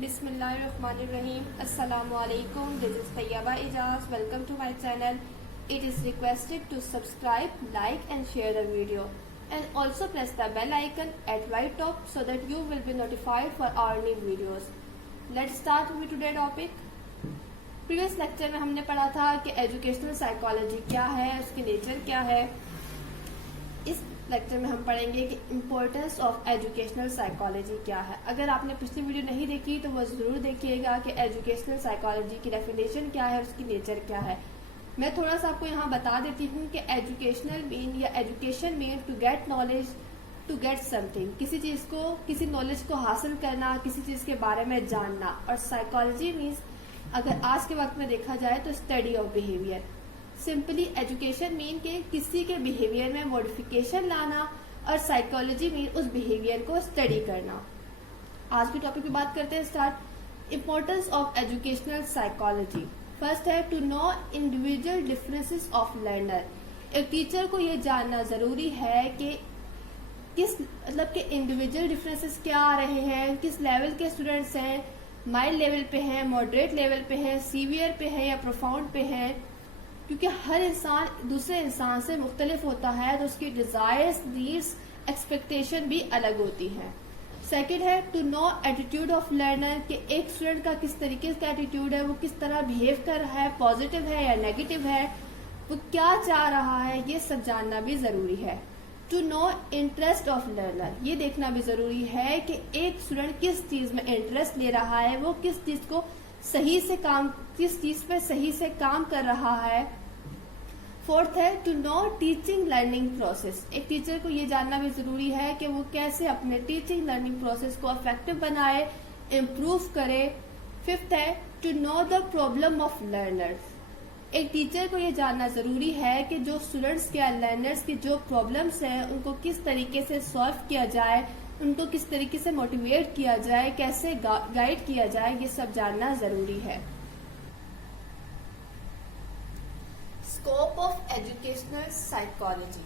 Bismillahirrahmanirrahim. Assalamu alaikum. This is Tayyaba Ijaz. Welcome to my channel. It is requested to subscribe, like and share the video. And also press the bell icon at right top so that you will be notified for our new videos. Let's start with today's topic. Previous lecture में हमने पढ़ा था कि educational psychology क्या है, उसकी nature क्या है. इस लेक्चर में हम पढ़ेंगे कि इम्पोर्टेंस ऑफ एजुकेशनल साइकोलॉजी क्या है. अगर आपने पिछली वीडियो नहीं देखी तो वो ज़रूर देखिएगा कि एजुकेशनल साइकोलॉजी की डेफिनेशन क्या है, उसकी नेचर क्या है. मैं थोड़ा सा आपको यहाँ बता देती हूँ कि एजुकेशनल मीन या education mean to get knowledge, to get something, किसी चीज़ को, किसी नॉलेज को हासिल करना, किसी चीज़ के बारे में जानना. और साइकोलॉजी मीन्स अगर आज के वक्त में देखा जाए तो study of behaviour. Simply education mean के किसी के बिहेवियर में मॉडिफिकेशन लाना और साइकोलॉजी मीन उस बिहेवियर को स्टडी करना. आज के टॉपिक की बात करते हैं start. Importance of educational psychology. First है to know individual differences of learner. एक टीचर को ये जानना जरूरी है कि किस मतलब के इंडिविजुअल डिफरेंसेस क्या आ रहे हैं, किस लेवल के स्टूडेंट्स हैं, माइल्ड लेवल पे हैं, मॉडरेट लेवल पे हैं, सीवियर पे हैं या प्रोफाउंड पे हैं. क्योंकि हर इंसान दूसरे इंसान से मुख्तलिफ होता है तो उसकी डिजायर्स, नीड्स, एक्सपेक्टेशन भी अलग होती हैं. सेकेंड है to know attitude of learner, कि एक स्टूडेंट का किस तरीके का एटीट्यूड है, वो किस तरह बिहेव कर रहा है, पॉजिटिव है या नेगेटिव है, वो क्या चाह रहा है, ये सब जानना भी जरूरी है. To know interest of learner, ये देखना भी जरूरी है कि एक स्टूडेंट किस चीज में इंटरेस्ट ले रहा है, वो किस चीज को सही से काम, किस चीज पे सही से काम कर रहा है. फोर्थ है to know teaching learning process. एक टीचर को ये जानना भी जरूरी है कि वो कैसे अपने टीचिंग लर्निंग प्रोसेस को इफेक्टिव बनाए, इम्प्रूव करे. फिफ्थ है to know the problem of learners. एक टीचर को ये जानना जरूरी है कि जो स्टूडेंट्स के, लर्नर्स की जो प्रॉब्लम्स हैं उनको किस तरीके से सॉल्व किया जाए, उनको किस तरीके से मोटिवेट किया जाए, कैसे गाइड किया जाए, ये सब जानना जरूरी है. Scope of educational psychology.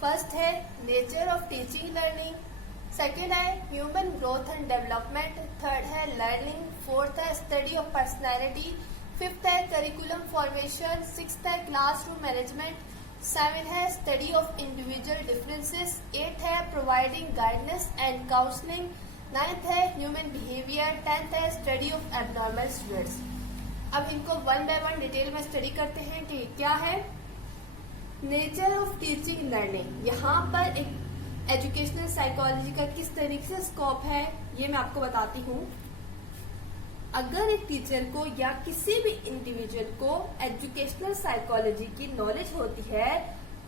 First है nature of teaching learning. Second है human growth and development. Third है लर्निंग. फोर्थ है स्टडी ऑफ पर्सनैलिटी. फिफ्थ है करिकुलम फॉर्मेशन. सिक्स्थ है क्लासरूम मैनेजमेंट. सेवन है study of individual differences. Eight है providing guidance and counselling. Ninth है human behaviour. Tenth है study of abnormal students. अब इनको वन बाय वन डिटेल में study करते हैं कि क्या है. Nature of teaching learning. यहाँ पर एक एजुकेशनल साइकोलॉजी का किस तरीके से स्कोप है ये मैं आपको बताती हूँ. अगर एक टीचर को या किसी भी इंडिविजुअल को एजुकेशनल साइकोलॉजी की नॉलेज होती है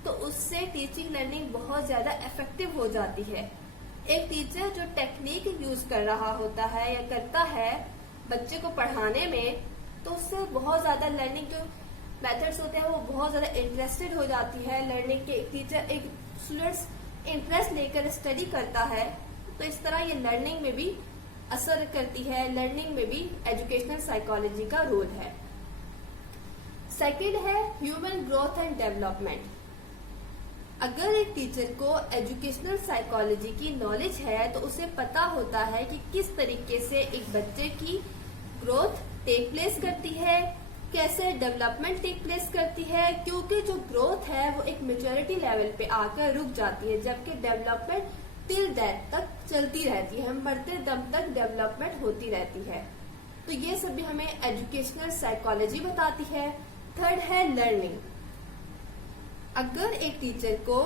तो उससे टीचिंग लर्निंग बहुत ज्यादा इफेक्टिव हो जाती है. एक टीचर जो टेक्निक यूज कर रहा होता है या करता है बच्चे को पढ़ाने में, तो उससे बहुत ज्यादा लर्निंग जो मेथड्स होते हैं वो बहुत ज्यादा इंटरेस्टेड हो जाती है लर्निंग के. एक टीचर, एक स्टूडेंट्स इंटरेस्ट लेकर स्टडी करता है तो इस तरह ये लर्निंग में भी असर करती है. लर्निंग में भी एजुकेशनल साइकोलॉजी का रोल है. सेकंड है ह्यूमन ग्रोथ एंड डेवलपमेंट. अगर एक टीचर को एजुकेशनल साइकोलॉजी की नॉलेज है तो उसे पता होता है कि किस तरीके से एक बच्चे की ग्रोथ टेक प्लेस करती है, कैसे डेवलपमेंट टेक प्लेस करती है. क्योंकि जो ग्रोथ है वो एक मेच्योरिटी लेवल पे आकर रुक जाती है, जबकि डेवलपमेंट टिल डेथ तक चलती रहती है. हम बढ़ते दम तक डेवलपमेंट होती रहती है. तो ये सब भी हमें एजुकेशनल साइकोलॉजी बताती है. थर्ड है लर्निंग. अगर एक टीचर को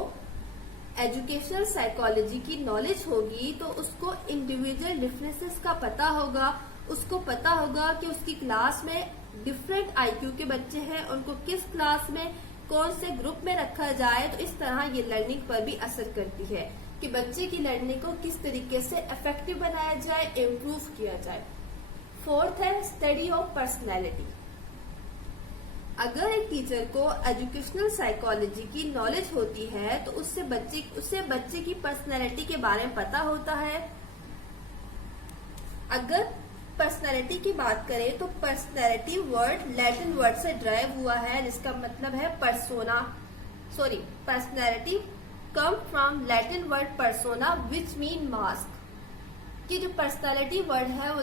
एजुकेशनल साइकोलॉजी की नॉलेज होगी तो उसको इंडिविजुअल डिफरेंसेस का पता होगा. उसको पता होगा कि उसकी क्लास में डिफरेंट आईक्यू के बच्चे हैं, उनको किस क्लास में कौन से ग्रुप में रखा जाए. तो इस तरह ये लर्निंग पर भी असर करती है कि बच्चे की लर्निंग को किस तरीके से इफेक्टिव बनाया जाए, इम्प्रूव किया जाए. फोर्थ है स्टडी ऑफ पर्सनैलिटी. अगर एक टीचर को एजुकेशनल साइकोलॉजी की नॉलेज होती है तो उससे बच्चे की पर्सनैलिटी के बारे में पता होता है. अगर पर्सनैलिटी की बात करें तो पर्सनैलिटी वर्ड लैटिन वर्ड से ड्राइव हुआ है जिसका मतलब है persona. Personality come from Latin word persona which mean mask. कि जो पर्सनैलिटी वर्ड है वो